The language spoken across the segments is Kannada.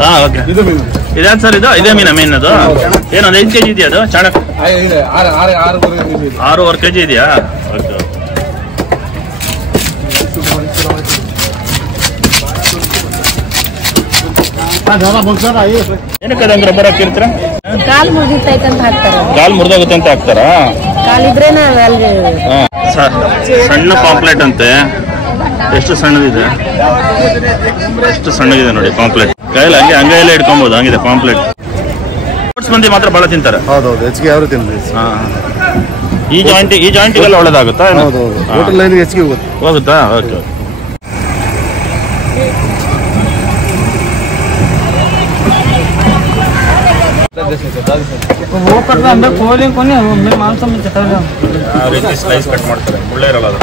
ಹಾ ಓಕೆ. ಇದ್ಯಾಕೆ ಸರ್ ಇದು? ಇದೇ ಮೀನಾ ಮೇನ್ ಅದು? ಏನೊಂದು 5 kg ಇದೆಯಾ ಅದು? ಚಾಣಕ್ 6.5 kg ಇದೆಯಾ? ಓಕೆ. ಏನಕ್ಕೆ ಅದಂಗೆ ರಬ್ಬರ್ ಹಾಕಿರ್ತೀರ? ಕಾಲು ಮುರಿದೈತೆ ಅಂತ ಹಾಕ್ತಾರ. ಕಾಲು ಮುರಿದೋಗುತ್ತೆ ಅಂತ ಹಾಕ್ತಾರಾ? ಕಾಲಿದ್ರೆ ಸಣ್ಣ ಪಾಂಪ್ಲೆಟ್ ಅಂತೆ. ಎಷ್ಟು ಸಣ್ಣದಿದೆ, ಎಷ್ಟು ಸಣ್ಣಗಿದೆ ನೋಡಿ ಪಾಂಪ್ಲೆಟ್. ಕೈಯಲ್ಲಿ ಹಂಗೆ ಅಂಗೈಯಲ್ಲೇ ಇಟ್ಕೊಬಹುದು, ಹಂಗಿದೆ ಪಾಂಪ್ಲೆಟ್. ಸ್ಪೋರ್ಟ್ಸ್ ಮಂದಿ ಮಾತ್ರ ಬಹಳ ತಿಂತಾರೆ. ಹೌದೌದು, ಹೆಚ್ಚಿಗೆ ಯಾರು ತಿನ್ನಲಿ. ಈ ಜಾಯಿಂಟಿಗೆಲ್ಲ ಒಳ್ಳೇದಾಗುತ್ತಾ? ಹೋಟೆಲ್ ಲೈನ್ ಹೆಚ್ಚಿಗೆ ಹೋಗುತ್ತಾ? ಓಕೆ. ಸ್ಲೈಸ್ ಕಟ್ ಮಾಡ್ತಾರೆ, ಒಳ್ಳೆ ಇರಲ್ಲ ಅದು.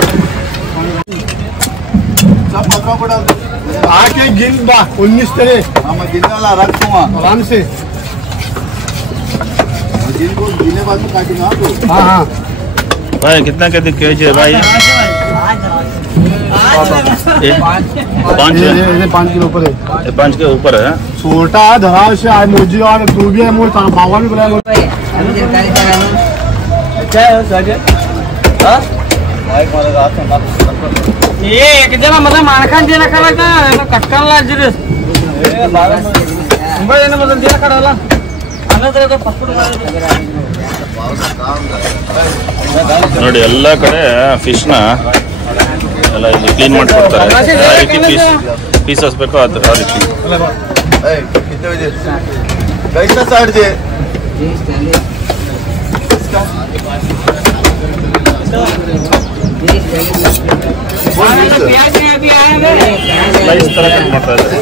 आके गिन बा 19 तेरे हम गिनने वाला रख दूंगा आराम से। गिन को गिने बाद में काटूंगा आपको। हाँ हाँ भाई कितना कहते केजी है भाई? 5 किलो ऊपर है। 5 के ऊपर है। छोटा धराव से आज मोजी और तू भी है मोर बाबा भी बुलाया। क्या है साजे? हाँ ये एक जना मतलब मानखान देना करायचा ना कटकान लाजरे मुंबई देना मतलब दिया करायला ಅನ್ನದ್ರೆ ಅದು ಪಸ್ಪುಡ್ ನೋಡಿ ಎಲ್ಲ ಕಡೆ ಫಿಶ್ ನ ಎಲ್ಲ ಇಲ್ಲಿ ಕ್ಲೀನ್ ಮಾಡಿ ಕೊಡ್ತಾರೆ. ಯಾವ ರೀತಿ ಪೀಸಸ್ ಬೇಕೋ ಆ ರೀತಿ. कितने बजे कैसा साइड दे ಸ್ಲೈಸ್ ತರ ಕಟ್ ಮಾಡ್ತಾ ಇದ್ದಾರೆ.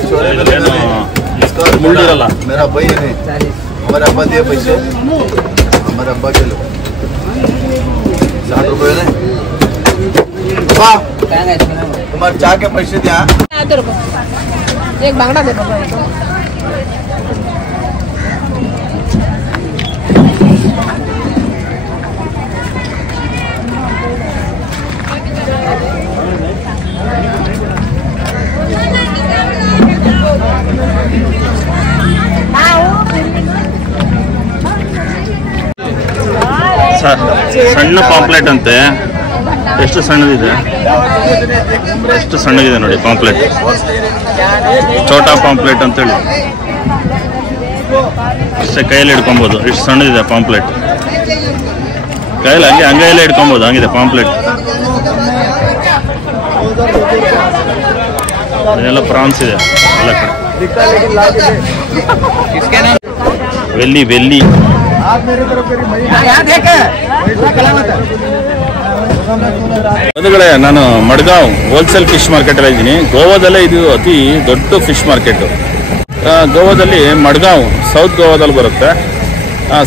ಮುಳ್ಳಿರಲ್ಲ. मेरा भाई है, हमारे अब्बा दिए पैसे, हमारे अब्बा के लो 60 रुपये ने तुम्हारे चाय के पैसे दिया। एक बांगड़ा दे बाबा। ಸಣ್ಣ ಪಾಂಪ್ಲೆಟ್ ಅಂತೆ. ಎಷ್ಟು ಸಣ್ಣದಿದೆ, ಎಷ್ಟು ಸಣ್ಣಗಿದೆ ನೋಡಿ ಪಾಂಪ್ಲೆಟ್. ಛೋಟಾ ಪಾಂಪ್ಲೆಟ್ ಅಂತೇಳಿ ಅಷ್ಟೇ ಕೈಯಲ್ಲಿ ಇಟ್ಕೊಬೋದು. ಇಷ್ಟು ಸಣ್ಣದಿದೆ ಪಾಂಪ್ಲೆಟ್. ಕೈಯಲ್ಲಿ ಹಂಗೆ ಅಂಗೈಯಲ್ಲೇ ಇಟ್ಕೊಬೋದು, ಹಂಗಿದೆ ಪಾಂಪ್ಲೆಟ್. ಅದೆಲ್ಲ ಪ್ರಾನ್ಸ್ ಇದೆ ಎಲ್ಲ ಕಡೆ. ವೆಲ್ಲಿ ವೆಲ್ಲಿ ಬಂಧುಗಳೇ, ನಾನು ಮಡ್ಗಾಂವ್ ಹೋಲ್ಸೇಲ್ ಫಿಶ್ ಮಾರ್ಕೆಟ್ ಅಲ್ಲಿ ಇದ್ದೀನಿ. ಗೋವಾದಲ್ಲೇ ಇದು ಅತಿ ದೊಡ್ಡ ಫಿಶ್ ಮಾರ್ಕೆಟ್. ಗೋವಾದಲ್ಲಿ ಮಡ್ಗಾಂವ್ ಸೌತ್ ಗೋವಾದಲ್ಲಿ ಬರುತ್ತೆ.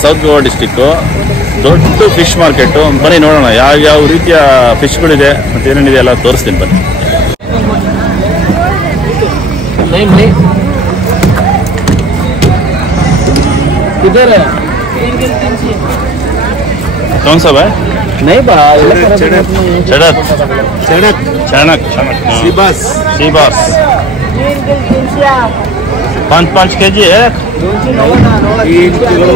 ಸೌತ್ ಗೋವಾ ಡಿಸ್ಟಿಕ್ಕು ದೊಡ್ಡ ಫಿಶ್ ಮಾರ್ಕೆಟ್. ಬನ್ನಿ ನೋಡೋಣ ಯಾವ ರೀತಿಯ ಫಿಶ್ಗಳಿದೆ ಮತ್ತೆ ಏನೇನಿದೆ ಎಲ್ಲ ತೋರಿಸ್ತೀನಿ ಬನ್ನಿ. कौन सा भाई? नहीं बा चढ़क चढ़क चढ़क चढ़क सीबास सीबास 5 kg है। 3 किलो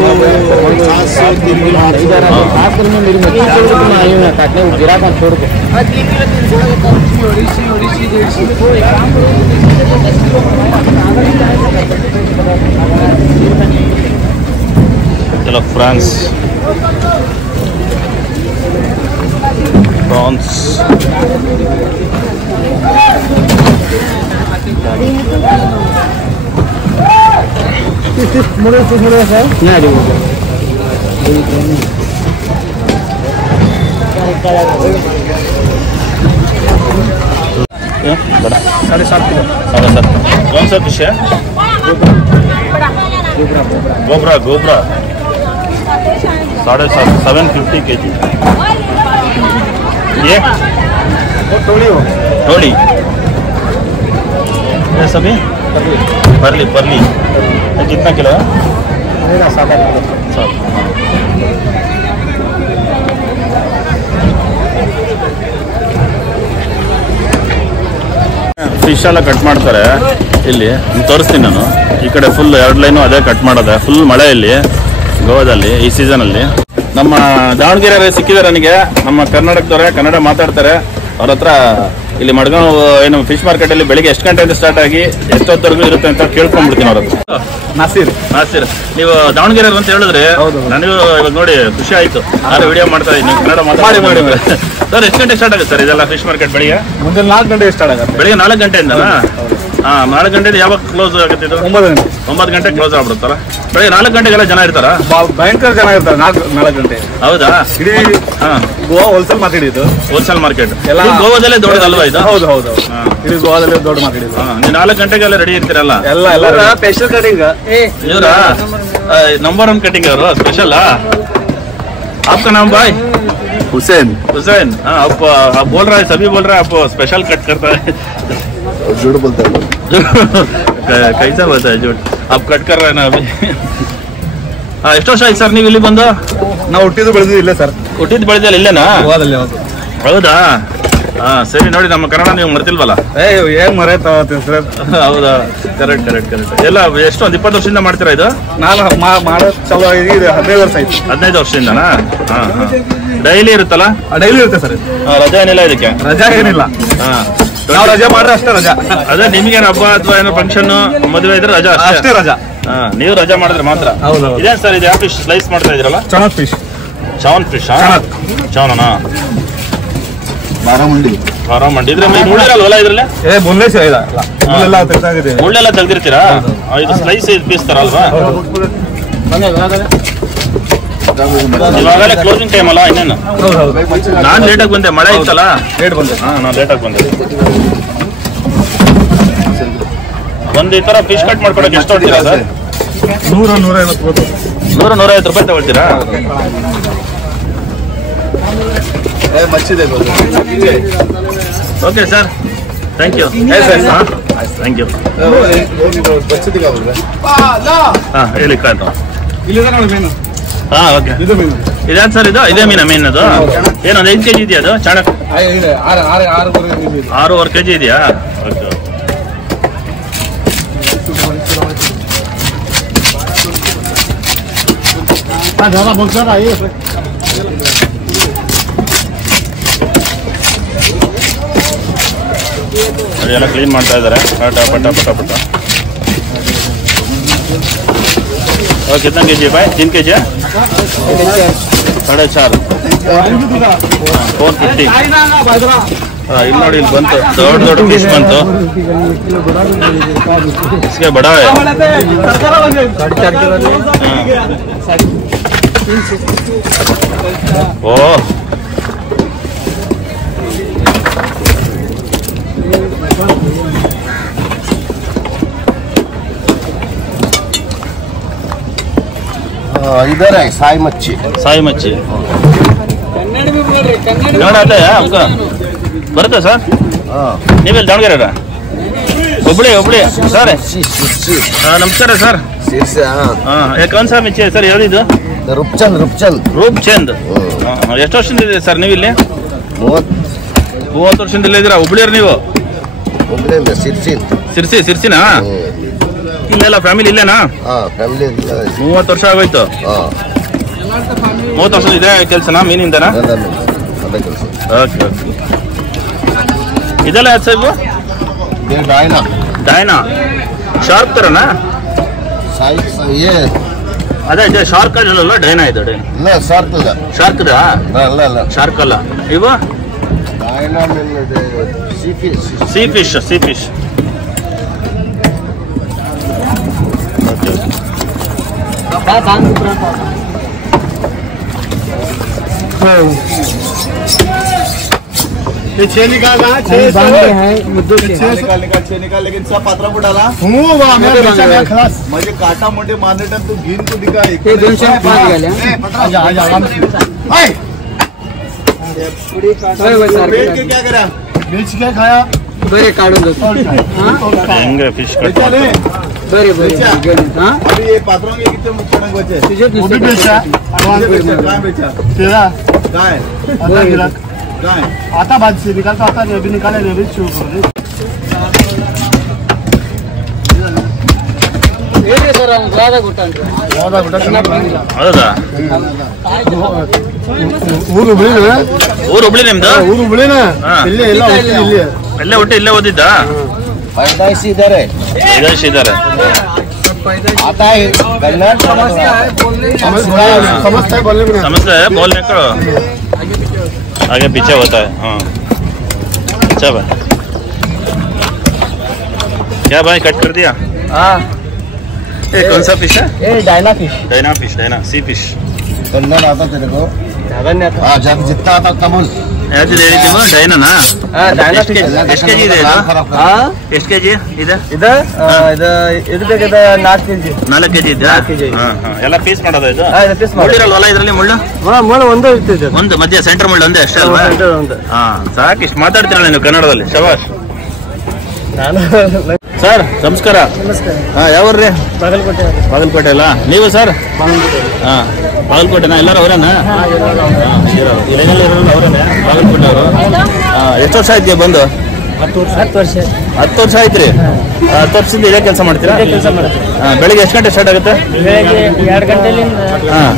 700 गिरा का छोड़ के चलो फ्रांस प्रॉन्स बड़ा 7.5 किलो 7.5। कौन सा फिश है? गोबरा गोबरा 7.5 750 kg। ये टोली ये सभी परली परली कितना किलो है? 7 किलो। ಫಿಶ್ ಎಲ್ಲ ಕಟ್ ಮಾಡ್ತಾರೆ ಇಲ್ಲಿ ತೋರಿಸ್ತೀನಿ ನಾನು. ಈ ಕಡೆ ಫುಲ್ 2 ಲೈನು ಅದೇ ಕಟ್ ಮಾಡೋದೆ. ಫುಲ್ ಮಳೆ ಇಲ್ಲಿ ಗೋವಾದಲ್ಲಿ ಈ ಸೀಸನಲ್ಲಿ. ನಮ್ಮ ದಾವಣಗೆರೆ ಸಿಕ್ಕಿದ್ದಾರೆ ನನಗೆ, ನಮ್ಮ ಕರ್ನಾಟಕದವರೇ, ಕನ್ನಡ ಮಾತಾಡ್ತಾರೆ. ಅವ್ರ ಹತ್ರ ಇಲ್ಲಿ ಮಡ್ಗಾಂವ್ ಏನು ಫಿಶ್ ಮಾರ್ಕೆಟ್ ಅಲ್ಲಿ ಬೆಳಿಗ್ಗೆ ಎಷ್ಟು ಗಂಟೆಯಿಂದ ಸ್ಟಾರ್ಟ್ ಆಗಿ ಎಷ್ಟೊತ್ತವರೆಗೂ ಇರುತ್ತೆ ಅಂತ ಕೇಳ್ಕೊಂಡ್ಬಿಡ್ತೀನಿ ಅವ್ರ ಹತ್ರ. ನಾಸಿರ್, ನೀವು ದಾವಣಗೆರೆ ಅಂತ ಹೇಳಿದ್ರೆ ನನಗೂ ಇವಾಗ ನೋಡಿ ಖುಷಿ ಆಯ್ತು. ನಾನು ವಿಡಿಯೋ ಮಾಡ್ತಾ ಇದ್ದೀನಿ, ಕನ್ನಡ ಮಾಡಿ ಸರ್. ಎಷ್ಟು ಗಂಟೆ ಸ್ಟಾರ್ಟ್ ಆಗುತ್ತೆ ಸರ್ ಇದೆಲ್ಲ ಫಿಶ್ ಮಾರ್ಕೆಟ್? ಬೆಳಿಗ್ಗೆ ಮುಂದೆ 4 ಗಂಟೆಗೆ ಸ್ಟಾರ್ಟ್ ಆಗುತ್ತೆ. ಬೆಳಿಗ್ಗೆ 4 ಗಂಟೆಯಿಂದ? 4 ಗಂಟೆಯಿಂದ ಯಾವಾಗ ಕ್ಲೋಸ್ ಆಗುತ್ತೆ ಇದು? 9 ಗಂಟೆ ಕ್ಲೋಸ್ ಆಗ್ಬಿಡುತ್ತಲ್ಲ. ಬೆಳಿಗ್ಗೆ 4 ಗಂಟೆಗೆಲ್ಲ ಜನ ಇರ್ತಾರ? ಭಯಂಕರ ಜನ ಇರ್ತಾರೆ 4 ಗಂಟೆ. ಹೌದಾ? ಇಡೀ ಗೋವಾ ಹೋಲ್ಸೇಲ್ ಮಾರ್ಕೆಟ್ ಇದು. ಹೋಲ್ಸೇಲ್ ಮಾರ್ಕೆಟ್ ಎಲ್ಲ ಗೋವಾದಲ್ಲೇ ದೊಡ್ಡದಲ್ವಾ ಇದು? ಹೌದು. ಇಡೀ ಗೋವಾದಲ್ಲಿ ದೊಡ್ಡ ಮಾರ್ಕೆಟ್ ಇದು. ನೀವು 4 ಗಂಟೆಗೆಲ್ಲ ರೆಡಿ ಇರ್ತೀರಲ್ಲ? ಎಲ್ಲ ಸ್ಪೆಷಲ್ ಕಟಿಂಗ್. ಇವರ ನಂಬರ್ 1 ಕಟಿಂಗ್ ಅವರು ಸ್ಪೆಷಲ್. आपका नाम भाई? हुसैन। हाँ, आप बोल रहा है, सभी बोल रहा है आप स्पेशल कट करता है। झूठ बोलता है। कैसा बोलता है झूठ? आप कट कर रहे हैं ना अभी? ಎಷ್ಟು ವರ್ಷ ಆಯ್ತು ಸರ್ ನೀವು ಇಲ್ಲಿ ಬಂದು? ನಾವು ಹುಟ್ಟಿದ್ದು ಬೆಳೆದಿದ್ದು ಇಲ್ಲೇ ಸರ್. ಹುಟ್ಟಿದ್ದು ಬೆಳೆದಿಲ್ಲ ಇಲ್ಲೇನಾ? ಗೋವಾದಲ್ಲಿ. ಹೌದಾ? ಸರಿ, ನೋಡಿ ನಮ್ಮ ಕನ್ನಡ ನೀವು ಮರ್ತಿಲ್ವಲ್ಲ? ಏನ್ ಮರೆತ ಸರ್. ಹೌದಾ? ಕರೆಕ್ಟ್. ಎಲ್ಲ ಎಷ್ಟು, ಒಂದು 20 ವರ್ಷದಿಂದ ಮಾಡ್ತೀರಾ ಇದು? ನಾನು ಮಾಡೋದು ಚಲೋ 15 ವರ್ಷ ಆಯ್ತು. 15 ವರ್ಷದಿಂದನಾ? ಡೈಲಿ ಇರುತ್ತಲ್ಲ? ಡೈಲಿ ಇರುತ್ತೆ ಸರ್. ರಜಾ ಏನಿಲ್ಲ ಇದಕ್ಕೆ? ರಜಾ ಏನಿಲ್ಲ. ನಾವು ರಜಾ ಮಾಡ್ರೆ ಅಷ್ಟೇ ರಜಾ. ಅದೇ ನಿಮ್ಗೇನು ಹಬ್ಬ ಅಥವಾ ಏನೋ ಫಂಕ್ಷನ್ ಮದುವೆ ಇದ್ರೆ ರಜಾ ಅಷ್ಟೇ ರಜಾ. ನೀವು ರಜಾ ಮಾಡಿದ್ರೆ ಮಾತ್ರ. ಇದೇನು ಸರ್ ಇದು? ಯಾವ ಫಿಶ್ ಸ್ಲೈಸ್ ಮಾಡ್ತಾ ಇದ್ರಲ್ಲ? ಚಾವನ್ ಫಿಶ್. ಚಾವನಾ? बारामुंडी ಇದ್ರೆ ಮುಳ್ಳಿರಲ್ವಲ್ಲ ಇದ್ರಲ್ಲಿ? ಮುಳ್ಳೆಲ್ಲ ತೆಗ್ದಿರ್ತೀರಾ? ಇದು ಸ್ಲೈಸ್ ಪೀಸ್ ತರಲ್ವಾ? ಇವಾಗಲೇ ಕ್ಲೋಸಿಂಗ್ ಟೈಮ್ ಅಲ್ಲ ಇನ್ನೇನು? ನಾನ್ ಲೇಟಾಗಿ ಬಂದೆ, ಮಳೆ ಇತ್ತಲ್ಲ. ನಾನು ಲೇಟಾಗಿ ಬಂದೆ. ಒಂದು ಈ ತರ ಫಿಶ್ ಕಟ್ ಮಾಡ್ಕೊಡಕ್ಕೆ ಎಷ್ಟು ಹೊಡ್ತೀರಾ ಸರ್? 100-150 ರೂಪಾಯಿ ತಗೊಳ್ತೀರಾ? मच्छी देखो। Okay sir, thank you. Thank you. मच्छी दिखा बोल रहा। हाँ, ये लिखा है तो। हाँ, ओके। ಇದೇನು ಸರ್ ಇದು? ಇದೇ ಮೀನದು ಏನೊಂದು 5 kg ಇದೆಯಾ ಅದು? ಚಾಣಕ್ 6.5 kg ಇದೆಯಾ? ಓಕೆ. ಅದೆಲ್ಲ ಕ್ಲೀನ್ ಮಾಡ್ತಾ ಇದ್ದಾರೆ ಪಟ. कितना के जी भाई? 3 kg है? 4.5 450. ಇಲ್ಲಿ ನೋಡಿ, ಇಲ್ಲಿ ಬಂತು ದೊಡ್ಡ ಫಿಶ್ ಬಂತು. इसके बड़ा है. ओह, इधर है साई मच्छी। कन्नड़ आता है हमको? बरता सर? ನೀವೆಲ್ಲಿ ದಾವಣಗೆರೆ? ಹುಬ್ಳಿ ಸರ್. ನಮಸ್ಕಾರ ಸರ್. कौन सा मच्छी है सर? ಯಾವ್ದಿದು? ರೂಪ್ಚಂದ್. ಎಷ್ಟು ವರ್ಷದಿಂದ ಇದೆ ಸರ್ ನೀವು ಇಲ್ಲಿ? 30 ವರ್ಷದಿಂದ ಇದ್ದೀರಾ? ಹುಬ್ಳಿಯವ್ರು ನೀವು? ಸಿರ್ಸಿನಾ? ಇಲ್ಲೆಲ್ಲ ಫ್ಯಾಮಿಲಿ ಇಲ್ಲೇನಾ? 30 ವರ್ಷ ಆಗೋಯ್ತು. 30 ವರ್ಷ ಇದೆ ಕೆಲಸನಾ ಮೀನಿಂದನಾ? ಓಕೆ. ಇದೆಲ್ಲ ಯಾವ್ದು ಸರ್? ಡೈನಾ ಶಾರ್ಕ್ ತರನಾ? ಅದೇ ಶಾರ್ಕ್ ಅಲ್ಲ, ಡೈನಾ ಇದು? ಶಾರ್ಕ್ ಅಲ್ಲ ಇವು? C fish. छह निकाला है, लेकिन सब पात्रा को डाला मुझे काटा मोटे मारने तू घीन को दिखा क्या करा? बेच क्या खाया? बरे काढून फिश अभी ये पात्रों के कितने मुक्तड़ंग बचे? वो भी बेचा। कहाँ बेचा? तेरा गाय आता बाद से निकालता, आता अभी निकाले शुरू कर ಹೌದಾ? ಊರು ಹುಬ್ಳಿನ? ಊರು ಹುಬ್ಳಿ ನಿಮ್ದು? ಊರು ಹುಬ್ಳಿನ. ಇಲ್ಲೇ ಹುಟ್ಟಿ ಇಲ್ಲೇ ಓದಿದ್ದ? पैदाइशी इधर है, ವಿದೇಶಿ ಇದ್ದಾರೆ. आता है कन्नड़ समझता है बोलने में? समझते हैं बोलने को? आगे पीछे होता है. हाँ अच्छा भाई. क्या भाई कट कर दिया? हाँ ये कौन सा फिश है? ये Diana fish. Diana fish, Diana sea fish. Kannada आता तेरे को? हाँ जब जितना आता उतना बोल. ಯಾವ್ದು ಹೇಳಿದ್ದೀವಿ? ಡೈನಾ? डायना ಎಷ್ಟು ಕೆಜಿ ಇದೆ ಇದು? ಎಷ್ಟು ಕೆಜಿ ಇದೆ? ಇದು ಬೇಕಿದೆ 4 kg. 4 ಕೆಜಿ ಇದೆ. ಎಲ್ಲ ಪೀಸ್ ಮಾಡೋದು ಇದು? ಪೀಸ್ ಮುಳ್ಳಿರಲ್ವಲ್ಲ ಇದರಲ್ಲಿ? ಮುಳ್ಳು ಮುಳ್ಳು ಒಂದು ಇರ್ತದೆ. ಒಂದು ಮಧ್ಯ ಸೆಂಟರ್ ಮುಳ್ಳು ಒಂದೇ ಅಷ್ಟೇ ಅಲ್ವಾ? ಹಾ ಸಾಕು. ಇಷ್ಟು ಮಾತಾಡ್ತೀರಲ್ಲ ನೀವು ಕನ್ನಡದಲ್ಲಿ. ಶಬಾಷ್. ಸರ್ ನಮಸ್ಕಾರ. ಹಾ ಯಾವ್ರಿ? ಬಾಗಲಕೋಟೆ ಅಲ್ಲ ನೀವು ಸರ್? ಹಾ ಬಾಗಲಕೋಟೆನಾ? ಎಲ್ಲರೂ ಅವರೇನಾ? ಅವರೇನೆ ಬಾಗಲಕೋಟೆ ಅವರು. ಎಷ್ಟು ವರ್ಷ ಆಯ್ತು ಬಂದು? 10 ವರ್ಷ. 10 ವರ್ಷ ಆಯ್ತ್ರಿ. 10 ವರ್ಷದಿಂದ ಇದೇ ಕೆಲಸ ಮಾಡ್ತೀರಾ? ಬೆಳಿಗ್ಗೆ ಎಷ್ಟು ಗಂಟೆ ಸ್ಟಾರ್ಟ್ ಆಗುತ್ತೆ? ಬೆಳಗ್ಗೆ 2 ಗಂಟೆಲಿಂದ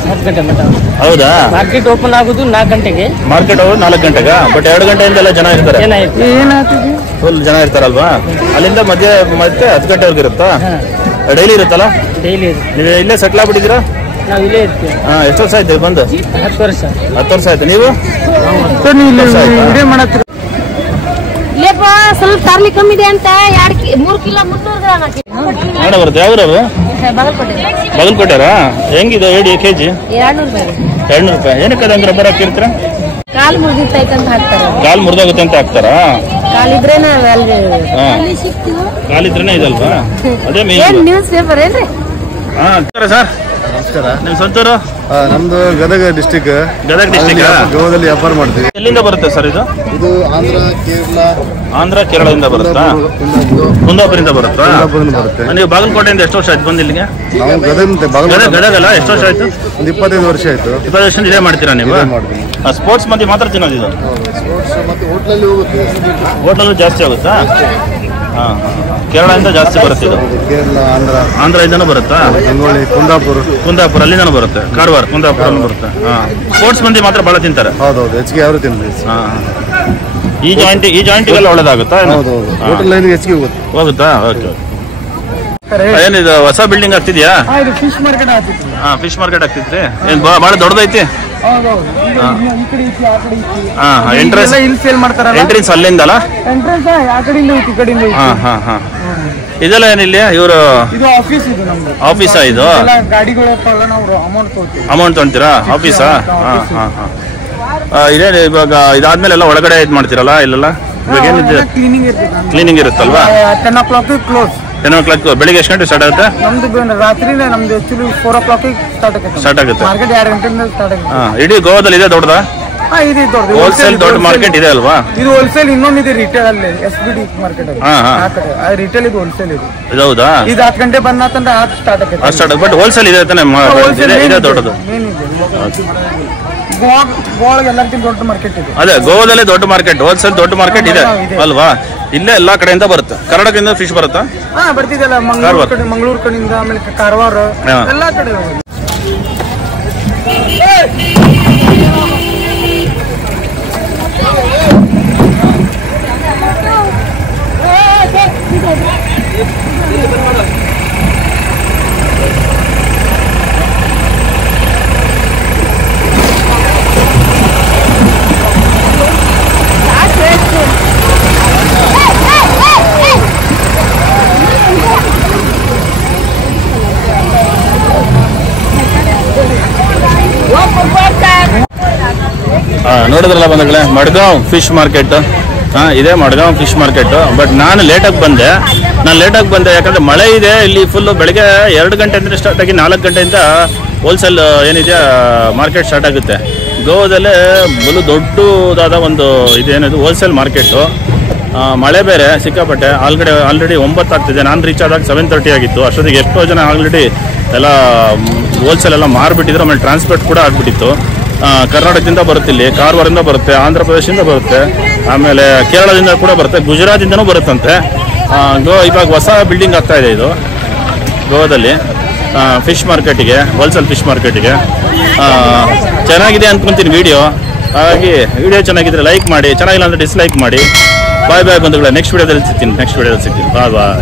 10 ಗಂಟೆ ಮಟ್ಟ. ಹೌದಾ? ಮಾರ್ಕೆಟ್ ಓಪನ್ ಆಗುದು 4 ಗಂಟೆಗೆ. ಮಾರ್ಕೆಟ್ ಅವರು 4 ಗಂಟೆಗ. ಬಟ್ 2 ಗಂಟೆಯಿಂದ ಎಲ್ಲ ಜನ ಇರ್ತಾರೆ. ಫುಲ್ ಜನ ಇರ್ತಾರಲ್ವಾ? ಅಲ್ಲಿಂದ ಮತ್ತೆ 10 ಗಂಟೆವರೆಗೆ ಇರುತ್ತಾ? ಡೈಲಿ ಇರುತ್ತಲ್ಲ? ಡೈಲಿ ನೀವು ಇಲ್ಲೇ ಸೆಟ್ಲ್ ಆಗ್ಬಿಟ್ಟಿದ್ದೀರಾ? ನಾವು ಇಲ್ಲೇ ಇರ್ತೀವಿ. ಎಷ್ಟು ವರ್ಷ ಆಯ್ತು ಬಂದು? 10 ವರ್ಷ. 10 ವರ್ಷ ಆಯ್ತು. ನೀವು? ಇಲ್ಲೇಪ್ಪ ಸ್ವಲ್ಪ ತರ್ಲಿ ಕಮ್ಮಿ ಇದೆ ಅಂತ 3 ಕಿಲೋ 300 ಗ್ರಾಮ್ ಹಾಕಿ ಮಾಡ ಬರುತ್ತೆ. ಯಾವ್ರವು? ಬಾಗಲಕೋಟೆ. ಬಾಗಲಕೋಟೆರಾ? ಹೆಂಗಿದೆ ಹೇಳಿ ಕೆಜಿ? 200 ರೂಪಾಯಿ. 200 ರೂಪಾಯಿ. ಏನಕ್ಕೆ ಅದಂಗೆ ರಬ್ಬರ್ ಹಾಕಿರ್ತೀರ? ಕಾಲು ಮುರಿದಿರ್ತೈತಂತ ಹಾಕ್ತಾರ. ಕಾಲು ಮುರಿದೋಗುತ್ತೆ ಅಂತ ಹಾಕ್ತಾರಾ? ಕಾಲಿದ್ರೇನೆ ವ್ಯಾಲ್ಯೂ. ಕಾಲಿದ್ರೇನೆ ಇದಲ್ವಾ? ಅದೇ ಮೇನ್. ನ್ಯೂಸ್ ಪೇಪರ್ ಏನ್ರಿ? ಹಾ ಸರ್ ನಮಸ್ಕಾರ. ನಿಮ್ ಸ್ವಂತೂರು? ನಮ್ದು ಗದಗ ಡಿಸ್ಟಿಕ್. ಗದಗ ಡಿಸ್ಟಿಕ್. ಗೋವಾದಲ್ಲಿ ವ್ಯಾಪಾರ ಮಾಡ್ತೀವಿ. ಎಲ್ಲಿಂದ ಬರುತ್ತೆ ಸರ್ ಇದು? ಇದು ಆಂಧ್ರ ಕೇರಳದಿಂದ ಬರುತ್ತಾ? ಕುಂದಾಪುರದಿಂದ ಬರುತ್ತಾ? ಬರುತ್ತೆ. ನೀವು ಬಾಗಲಕೋಟೆಯಿಂದ ಎಷ್ಟು ವರ್ಷ ಆಯ್ತು ಬಂದು ಇಲ್ಲಿಗೆ? ನಾವು ಗದಗಲ್ಲ ಎಷ್ಟು ವರ್ಷ ಆಯ್ತು? ಒಂದು 25 ವರ್ಷ ಆಯ್ತು. 20 ವರ್ಷ ಇದೇ ಮಾಡ್ತೀರಾ ನೀವು? ಸ್ಪೋರ್ಟ್ಸ್ ಮಂದಿ ಮಾತ್ರ ತಿನ್ನೋದು ಇದು? ಮತ್ತೆ ಹೋಟ್ಲಲ್ಲಿ ಹೋಗುತ್ತೆ. ಹೋಟ್ಲಲ್ಲೂ ಜಾಸ್ತಿ ಆಗುತ್ತಾ? ಹಾ ಕೇರಳದಿಂದ ಜಾಸ್ತಿ ಬರುತ್ತೆ ಇದು. ಕೇರಳ, ಆಂಧ್ರದಿಂದನೂ ಬರುತ್ತಾ? ಬೆಂಗಳೂರು, ಕುಂದಾಪುರ ಅಲ್ಲಿಂದನೂ ಬರುತ್ತೆ. ಕಾರವಾರ, ಕುಂದಾಪುರ ಬರುತ್ತೆ. ಹಾ ಸ್ಪೋರ್ಟ್ಸ್ ಮಂದಿ ಮಾತ್ರ ಬಹಳ ತಿಂತಾರೆ. ಹೌದೌದು. ಹೆಚ್ಚಿಗೆ ಯಾರು ತಿನ್ರಿ. ಹಾ ಈ ಜಾಯಿಂಟಿಗೆಲ್ಲ ಒಳ್ಳೇದಾಗುತ್ತಾ? ಹೋಟೆಲ್ ಹೆಚ್ಚಿಗೆ ಹೋಗುತ್ತಾ? ಓಕೆ. ಏನಿದು ಹೊಸ ಬಿಲ್ಡಿಂಗ್ ಆಗ್ತಿದ್ಯಾ? ಫಿಶ್ ಮಾರ್ಕೆಟ್ ಆಗ್ತಿತ್ತು. ಹಾ ಫಿಶ್ ಮಾರ್ಕೆಟ್ ಆಗ್ತಿದ್ರಿ. ಏನ್ ಬಹಳ ದೊಡ್ಡದೈತಿ? ಎಂಟ್ರೆನ್ಸ್ ಇಲ್ಲಿ ಸೇಲ್ ಮಾಡ್ತಾರಲ್ಲ, ಎಂಟ್ರೆನ್ಸ್ ಅಲ್ಲಿಂದಲ್ಲ? ಎಂಟ್ರೆನ್ಸ್ ಆ ಕಡೆಯಿಂದ ಈ ಕಡೆಯಿಂದ. ಇದೆಲ್ಲ ಏನಿಲ್ಲ ಇವರು? ಇದು ಆಫೀಸ್. ಇದು ನಮ್ದು ಆಫೀಸಾ? ಇದು ಗಾಡಿಗಳು ಇರ್ತಾವಲ್ಲ, ನಾವು ಅಮೌಂಟ್ ತೊಗೊಳ್ತೀವಿ. ಅಮೌಂಟ್ ತೊಗೊಂತೀರಾ? ಆಫೀಸಾ? ಇದೇನು ಇವಾಗ ಇದಾದ್ಮೇಲೆ ಎಲ್ಲ ಒಳಗಡೆ ಇದು ಮಾಡ್ತೀರಲ್ಲ ಇಲ್ಲೆಲ್ಲ? ಇವಾಗ ಏನಿದೆ? ಕ್ಲೀನಿಂಗ್ ಇರುತ್ತಲ್ವಾ? 10 o'clock ಕ್ಲೋಸ್. 10 o'clock. ಬೆಳಿಗ್ಗೆ ಎಷ್ಟು ಗಂಟೆ ಸ್ಟಾರ್ಟ್ ಆಗುತ್ತೆ? ನಮ್ದು ರಾತ್ರಿನೇ. ನಮ್ದು ಆಕ್ಚುಲಿ 4 o'clock ಸ್ಟಾರ್ಟ್ ಆಗುತ್ತೆ. ಮಾರ್ಕೆಟ್ 2 ಗಂಟೆಯಿಂದ ಸ್ಟಾರ್ಟ್ ಆಗುತ್ತೆ. ಇಡೀ ಗೋವಾದಲ್ಲಿ ಇದೆ ದೊಡ್ಡದಾ? ಇದು ದೊಡ್ಡದು ಹೋಲ್ಸೇಲ್ ದೊಡ್ಡ ಮಾರ್ಕೆಟ್ ಇದೆ ಅಲ್ವಾ? ಇದು ಹೋಲ್ಸೇಲ್. ಇನ್ನೊಂದಿದೆ ರಿಟೇಲ್ ಅಲ್ಲಿ, SBD ಮಾರ್ಕೆಟ್ ಅಲ್ಲಿ. ಆ ಕಡೆ ರಿಟೇಲ್, ಇದು ಹೋಲ್ಸೇಲ್. ಇದು ಹೌದಾ? ಇದು 10 ಗಂಟೆ ಬಂದ್ರೆ ಸ್ಟಾರ್ಟ್ ಆಗುತ್ತೆ. ಬಟ್ ಹೋಲ್ಸೇಲ್ ಇದೆ ತಾನೆ? ಇದೆ ದೊಡ್ಡದು. ಗೋವಾಗೆ ಎಲ್ಲರಿಗಿಂತ ದೊಡ್ಡ ಮಾರ್ಕೆಟ್ ಇದೆ. ಅದೇ ಗೋವಾದಲ್ಲೇ ದೊಡ್ಡ ಮಾರ್ಕೆಟ್, ಹೋಲ್ಸೇಲ್ ದೊಡ್ಡ ಮಾರ್ಕೆಟ್ ಇದೆ ಅಲ್ವಾ? ಇಲ್ಲೇ ಎಲ್ಲಾ ಕಡೆಯಿಂದ ಬರುತ್ತೆ. ಕರ್ನಾಟಕದಿಂದ ಫಿಶ್ ಬರುತ್ತಾ? ಬರ್ತಿದೆಲ್ಲ. ಮಂಗಳೂರು ಕಡೆಯಿಂದ, ಆಮೇಲೆ ಕಾರವಾರ, ಎಲ್ಲಾ ಕಡೆ. ನೋಡಿದ್ರಲ್ಲ ಬಂಧುಗಳೇ, ಮಡ್ಗಾಂವ್ ಫಿಶ್ ಮಾರ್ಕೆಟ್. ಇದೆ ಮಡ್ಗಾಂವ್ ಫಿಶ್ ಮಾರ್ಕೆಟ್. ಬಟ್ ನಾನು ಲೇಟಾಗಿ ಬಂದೆ. ಯಾಕಂದ್ರೆ ಮಳೆ ಇದೆ ಇಲ್ಲಿ ಫುಲ್ಲು. ಬೆಳಗ್ಗೆ 2 ಗಂಟೆಯಿಂದ ಸ್ಟಾರ್ಟ್ ಆಗಿ 4 ಗಂಟೆಯಿಂದ ಹೋಲ್ಸೇಲ್ ಏನಿದೆ ಮಾರ್ಕೆಟ್ ಸ್ಟಾರ್ಟ್ ಆಗುತ್ತೆ. ಗೋವಾದಲ್ಲೇ ಬಲು ದೊಡ್ಡದಾದ ಒಂದು ಇದೇನಿದು ಹೋಲ್ಸೇಲ್ ಮಾರ್ಕೆಟು. ಮಳೆ ಬೇರೆ ಸಿಕ್ಕಾಪಟ್ಟೆ. ಆಲ್ರೆಡಿ 9 ಆಗ್ತಿದೆ. ನಾನು ರೀಚ್ ಆದಾಗ 7:30 ಆಗಿತ್ತು. ಅಷ್ಟೊತ್ತಿಗೆ ಎಷ್ಟೋ ಜನ ಆಲ್ರೆಡಿ ಎಲ್ಲ ಹೋಲ್ಸೇಲ್ ಎಲ್ಲ ಮಾರ್ಬಿಟ್ಟಿದ್ರು. ಆಮೇಲೆ ಟ್ರಾನ್ಸ್ಪೋರ್ಟ್ ಕೂಡ ಆಗಿಬಿಟ್ಟಿತ್ತು. ಕರ್ನಾಟಕದಿಂದ ಬರುತ್ತೆ, ಇಲ್ಲಿ ಕಾರವಾರದಿಂದ ಬರುತ್ತೆ, ಆಂಧ್ರ ಪ್ರದೇಶದಿಂದ ಬರುತ್ತೆ, ಆಮೇಲೆ ಕೇರಳದಿಂದ ಕೂಡ ಬರುತ್ತೆ, ಗುಜರಾತಿಂದನೂ ಬರುತ್ತಂತೆ. ಇವಾಗ ಹೊಸ ಬಿಲ್ಡಿಂಗ್ ಆಗ್ತಾ ಇದೆ ಇದು ಗೋವಾದಲ್ಲಿ. ಫಿಶ್ ಮಾರ್ಕೆಟಿಗೆ, ಹೋಲ್ಸೇಲ್ ಫಿಶ್ ಮಾರ್ಕೆಟಿಗೆ. ಚೆನ್ನಾಗಿದೆ ಅಂದ್ಕೊಂತೀನಿ ವಿಡಿಯೋ. ಹಾಗಾಗಿ ವಿಡಿಯೋ ಚೆನ್ನಾಗಿದ್ರೆ ಲೈಕ್ ಮಾಡಿ, ಚೆನ್ನಾಗಿಲ್ಲ ಅಂದರೆ ಡಿಸ್ಲೈಕ್ ಮಾಡಿ. ಬಾಯ್ ಬಾಯ್ ಬಂಧುಗಳೇ, ನೆಕ್ಸ್ಟ್ ವಿಡಿಯೋದಲ್ಲಿ ಸಿಗ್ತೀನಿ. ಬಾಯ್ ಬಾಯ್.